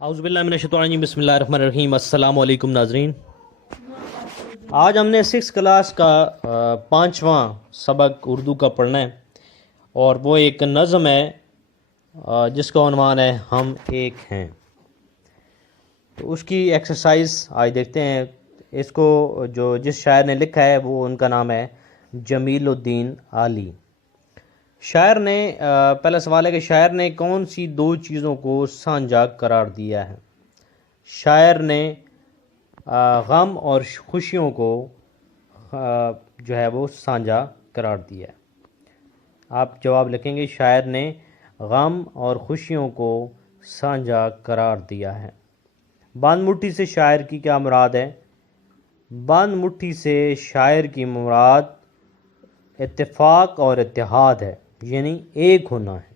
اعوذ باللہ من الشیطان الرجیم، بسم اللہ الرحمن الرحیم۔ السلام علیکم ناظرین، آج ہم نے 6 کلاس کا 5واں سبق اردو کا پڑھنا ہے، اور وہ ایک نظم ہے جس کا عنوان ہے ہم ایک ہیں۔ تو اس کی ایکسرسائز آج دیکھتے ہیں۔ اس کو جس شاعر نے لکھا ہے وہ ان کا نام ہے جمیل الدین عالی۔ شاعر نے پہلا سوال ہے کہ شاعر نے کون سی دو چیزوں کو سانجھا قرار دیا ہے؟ شاعر نے غم اور خوشیوں کو جو ہے وہ سانجھا قرار دیا ہے۔ آپ جواب لکھیں گے، شاعر نے غم اور خوشیوں کو سانجھا قرار دیا ہے۔ بند مٹھی سے شاعر کی کیا مراد ہے؟ بند مٹھی سے شاعر کی مراد اتفاق اور اتحاد ہے، یعنی ایک ہونا ہے۔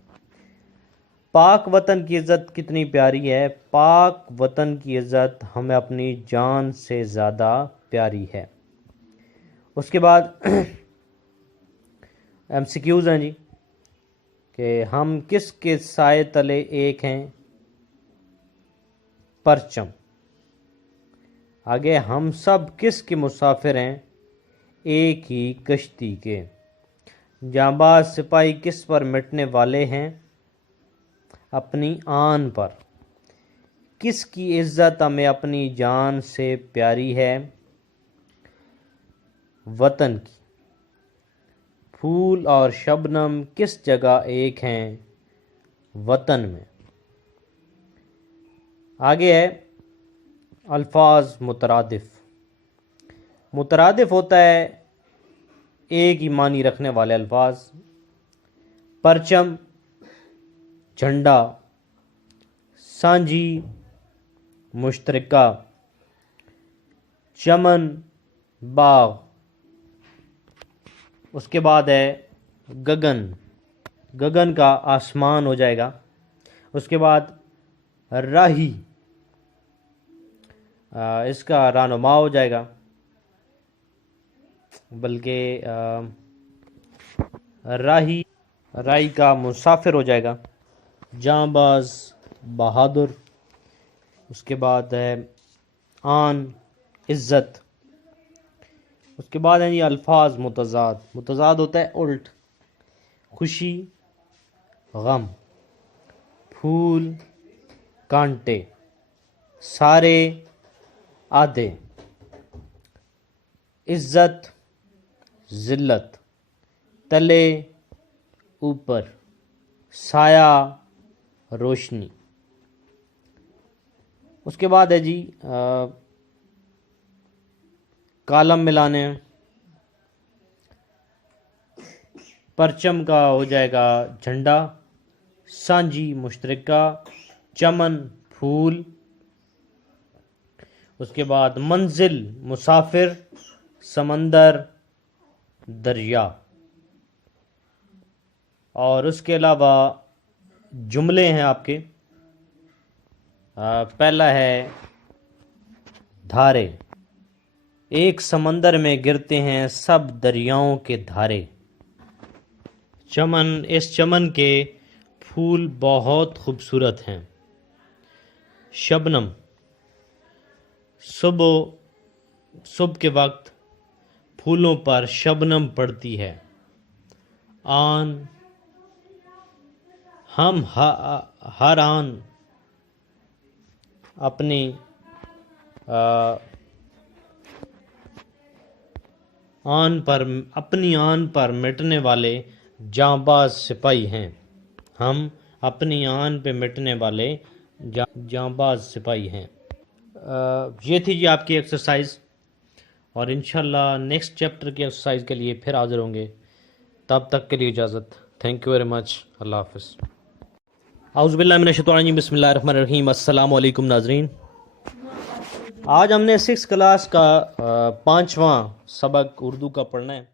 پاک وطن کی عزت کتنی پیاری ہے؟ پاک وطن کی عزت ہمیں اپنی جان سے زیادہ پیاری ہے۔ اس کے بعد ایم سی کیوز ہیں جی، کہ ہم کس کے سائے تلے ایک ہیں؟ پرچم۔ آگے، ہم سب کس کے مسافر ہیں؟ ایک ہی کشتی کے۔ جانباز سپاہی کس پر مٹنے والے ہیں؟ اپنی آن پر۔ کس کی عزت ہمیں اپنی جان سے پیاری ہے؟ وطن کی۔ پھول اور شبنم کس جگہ ایک ہیں؟ وطن میں۔ آگے ہے الفاظ مترادف۔ مترادف ہوتا ہے ایک ہی معنی رکھنے والے الفاظ۔ پرچم، جھنڈا، سانجھی، مشترکہ، چمن، باغ۔ اس کے بعد ہے گگن۔ گگن کا آسمان ہو جائے گا۔ اس کے بعد راہی، اس کا رہنما ہو جائے گا، بلکہ راہی کا مسافر ہو جائے گا۔ جانباز، بہادر۔ اس کے بعد ہے آن، عزت۔ اس کے بعد ہیں یہ الفاظ متضاد۔ متضاد ہوتا ہے الٹ۔ خوشی، غم، پھول، کانٹے، سارے، آدھے، عزت، ذلت، تلے، اوپر، سایہ، روشنی۔ اس کے بعد ہے جی کالم ملانے۔ پرچم کا ہو جائے گا جھنڈا، سانجھی مشترکہ، چمن پھول۔ اس کے بعد منزل مسافر، سمندر دریا۔ اور اس کے علاوہ جملے ہیں آپ کے۔ پہلا ہے دھارے۔ ایک سمندر میں گرتے ہیں سب دریاؤں کے دھارے۔ چمن، اس چمن کے پھول بہت خوبصورت ہیں۔ شبنم، صبح کے وقت پھولوں پر شبنم پڑتی ہے۔ آن، ہم ہر آن اپنی آن پر مٹنے والے جانباز سپاہی ہیں۔ ہم اپنی آن پہ مٹنے والے جانباز سپاہی ہیں۔ یہ تھی جی آپ کی ایکسرسائز، اور انشاءاللہ نیکسٹ چیپٹر کی ایکسرسائز کے لیے پھر حاضر ہوں گے۔ تب تک کے لیے اجازت۔ Thank you very much. اللہ حافظ۔ اعوذ باللہ من الشیطان الرجیم، بسم اللہ الرحمن الرحیم۔ السلام علیکم ناظرین، آج ہم نے 6 کلاس کا 5واں سبق اردو کا پڑھنا ہے۔